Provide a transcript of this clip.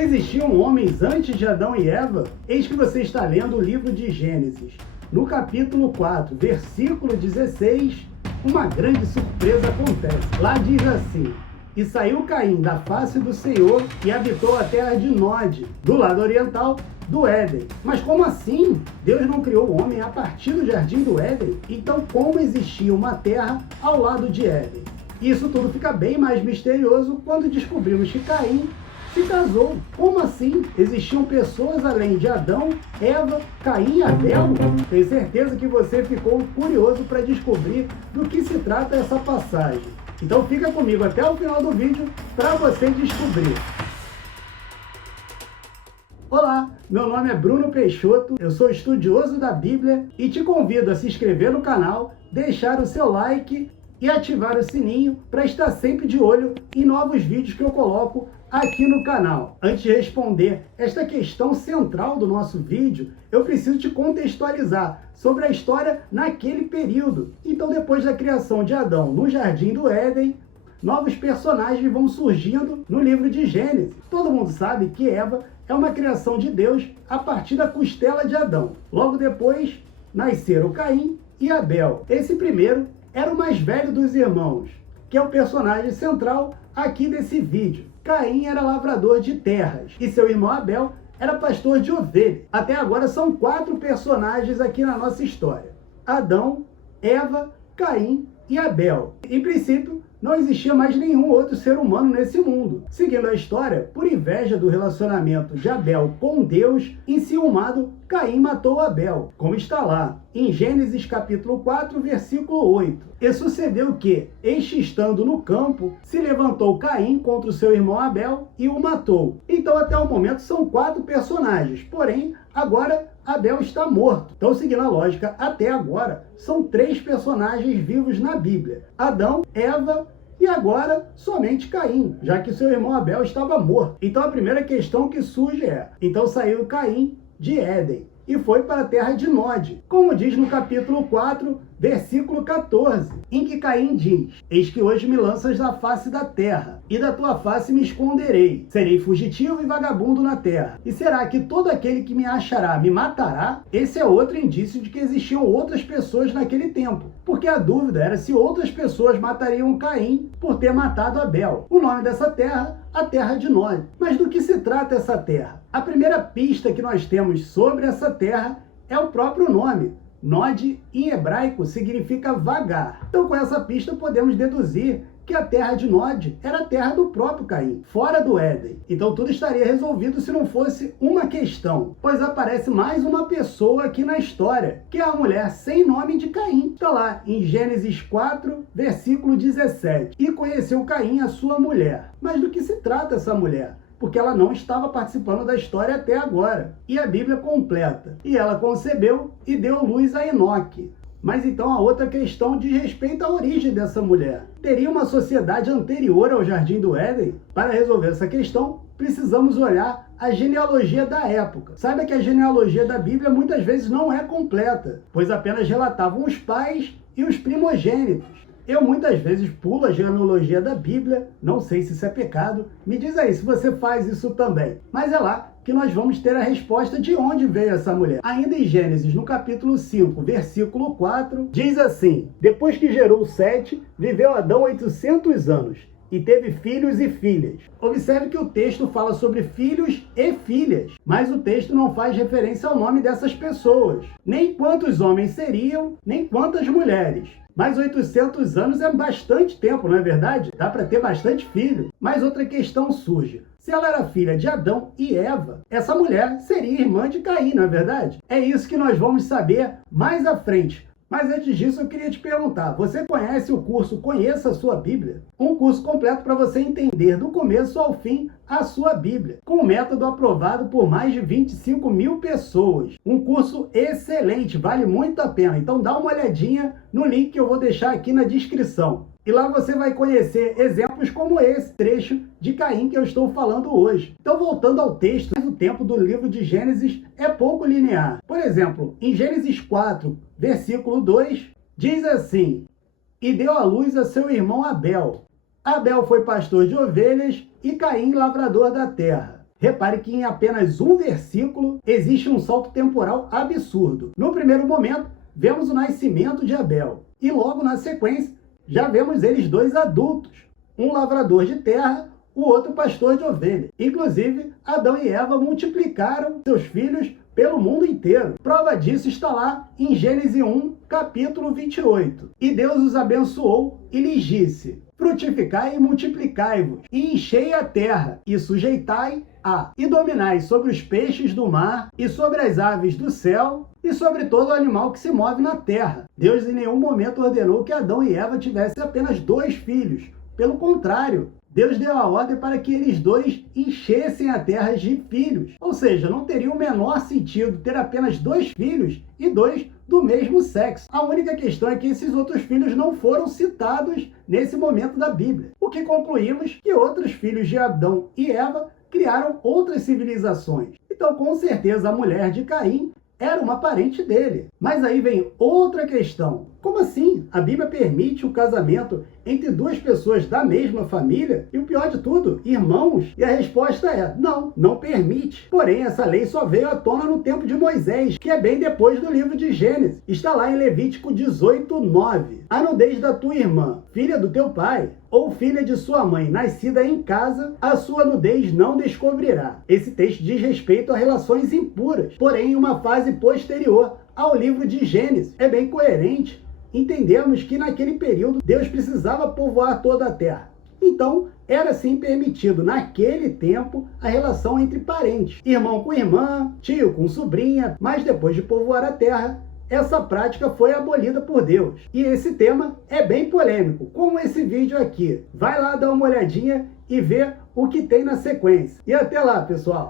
Existiam homens antes de Adão e Eva? Eis que você está lendo o livro de Gênesis. No capítulo 4, versículo 16, uma grande surpresa acontece. Lá diz assim: E saiu Caim da face do Senhor e habitou a terra de Nod, do lado oriental do Éden. Mas como assim? Deus não criou o homem a partir do jardim do Éden? Então como existia uma terra ao lado de Éden? Isso tudo fica bem mais misterioso quando descobrimos que Caim se casou. Como assim? Existiam pessoas além de Adão, Eva, Caim e Abel? Tenho certeza que você ficou curioso para descobrir do que se trata essa passagem. Então fica comigo até o final do vídeo para você descobrir. Olá, meu nome é Bruno Peixoto, eu sou estudioso da Bíblia e te convido a se inscrever no canal, deixar o seu like e ativar o sininho para estar sempre de olho em novos vídeos que eu coloco aqui no canal. Antes de responder esta questão central do nosso vídeo, eu preciso te contextualizar sobre a história naquele período. Então, depois da criação de Adão no Jardim do Éden, novos personagens vão surgindo no livro de Gênesis. Todo mundo sabe que Eva é uma criação de Deus a partir da costela de Adão. Logo depois, nasceram Caim e Abel. Esse primeiro era o mais velho dos irmãos, que é o personagem central aqui desse vídeo. Caim era lavrador de terras e seu irmão Abel era pastor de ovelhas. Até agora são 4 personagens aqui na nossa história: Adão, Eva, Caim e Abel. Em princípio, não existia mais nenhum outro ser humano nesse mundo. Seguindo a história, por inveja do relacionamento de Abel com Deus, enciumado, Caim matou Abel, como está lá em Gênesis capítulo 4, versículo 8. E sucedeu que, este estando no campo, se levantou Caim contra o seu irmão Abel e o matou. Então até o momento são 4 personagens, porém agora Abel está morto. Então, seguindo a lógica, até agora são 3 personagens vivos na Bíblia: Adão, Eva e agora somente Caim, já que seu irmão Abel estava morto. Então a primeira questão que surge é: então saiu Caim de Éden e foi para a terra de Nod, como diz no capítulo 4, versículo 14, em que Caim diz: Eis que hoje me lanças da face da terra, e da tua face me esconderei. Serei fugitivo e vagabundo na terra. E será que todo aquele que me achará me matará? Esse é outro indício de que existiam outras pessoas naquele tempo, porque a dúvida era se outras pessoas matariam Caim por ter matado Abel. O nome dessa terra, a terra de Nod. Mas do que se trata essa terra? A primeira pista que nós temos sobre essa terra é o próprio nome. Nod, em hebraico, significa vagar. Então, com essa pista, podemos deduzir que a terra de Nod era a terra do próprio Caim, fora do Éden. Então, tudo estaria resolvido se não fosse uma questão, pois aparece mais uma pessoa aqui na história, que é a mulher sem nome de Caim. Está lá em Gênesis 4, versículo 17. E conheceu Caim a sua mulher. Mas do que se trata essa mulher? Porque ela não estava participando da história até agora. E a Bíblia completa: e ela concebeu e deu luz a Enoque. Mas então a outra questão diz respeito à origem dessa mulher. Teria uma sociedade anterior ao Jardim do Éden? Para resolver essa questão, precisamos olhar a genealogia da época. Saiba que a genealogia da Bíblia muitas vezes não é completa, pois apenas relatavam os pais e os primogênitos. Eu muitas vezes pulo a genealogia da Bíblia, não sei se isso é pecado, me diz aí se você faz isso também. Mas é lá que nós vamos ter a resposta de onde veio essa mulher. Ainda em Gênesis, no capítulo 5, versículo 4, diz assim: Depois que gerou Sete, viveu Adão 800 anos, e teve filhos e filhas. Observe que o texto fala sobre filhos e filhas, mas o texto não faz referência ao nome dessas pessoas, nem quantos homens seriam, nem quantas mulheres. Mas 800 anos é bastante tempo, não é verdade? Dá para ter bastante filho. Mas outra questão surge: se ela era filha de Adão e Eva, essa mulher seria irmã de Caim, não é verdade? É isso que nós vamos saber mais à frente. Mas antes disso, eu queria te perguntar: você conhece o curso Conheça a Sua Bíblia? Um curso completo para você entender do começo ao fim a sua Bíblia, com um método aprovado por mais de 25 mil pessoas. Um curso excelente, vale muito a pena. Então dá uma olhadinha no link que eu vou deixar aqui na descrição. E lá você vai conhecer exemplos como esse trecho de Caim que eu estou falando hoje. Então, voltando ao texto, o tempo do livro de Gênesis é pouco linear. Por exemplo, em Gênesis 4, versículo 2, diz assim: E deu à luz a seu irmão Abel. Abel foi pastor de ovelhas e Caim lavrador da terra. Repare que em apenas um versículo existe um salto temporal absurdo. No primeiro momento, vemos o nascimento de Abel. E logo na sequência, já vemos eles dois adultos. Um lavrador de terra, o outro pastor de ovelhas. Inclusive, Adão e Eva multiplicaram seus filhos pelo mundo inteiro. Prova disso está lá em Gênesis 1, capítulo 28. E Deus os abençoou e lhes disse: frutificai e multiplicai-vos, e enchei a terra, e sujeitai-a, e dominai sobre os peixes do mar, e sobre as aves do céu, e sobre todo animal que se move na terra. Deus em nenhum momento ordenou que Adão e Eva tivessem apenas 2 filhos. Pelo contrário, Deus deu a ordem para que eles dois enchessem a terra de filhos. Ou seja, não teria o menor sentido ter apenas 2 filhos e 2 do mesmo sexo. A única questão é que esses outros filhos não foram citados nesse momento da Bíblia. O que concluímos que outros filhos de Adão e Eva criaram outras civilizações. Então, com certeza, a mulher de Caim era uma parente dele. Mas aí vem outra questão. Como assim? A Bíblia permite o casamento entre 2 pessoas da mesma família? E o pior de tudo, irmãos? E a resposta é: não, não permite. Porém, essa lei só veio à tona no tempo de Moisés, que é bem depois do livro de Gênesis. Está lá em Levítico 18:9. A nudez da tua irmã, filha do teu pai, ou filha de sua mãe, nascida em casa, a sua nudez não descobrirá. Esse texto diz respeito a relações impuras, porém em uma fase posterior ao livro de Gênesis. É bem coerente. Entendemos que naquele período Deus precisava povoar toda a terra. Então, era sim permitido naquele tempo a relação entre parentes, irmão com irmã, tio com sobrinha, mas depois de povoar a terra, essa prática foi abolida por Deus. E esse tema é bem polêmico, como esse vídeo aqui. Vai lá dar uma olhadinha e ver o que tem na sequência. E até lá, pessoal!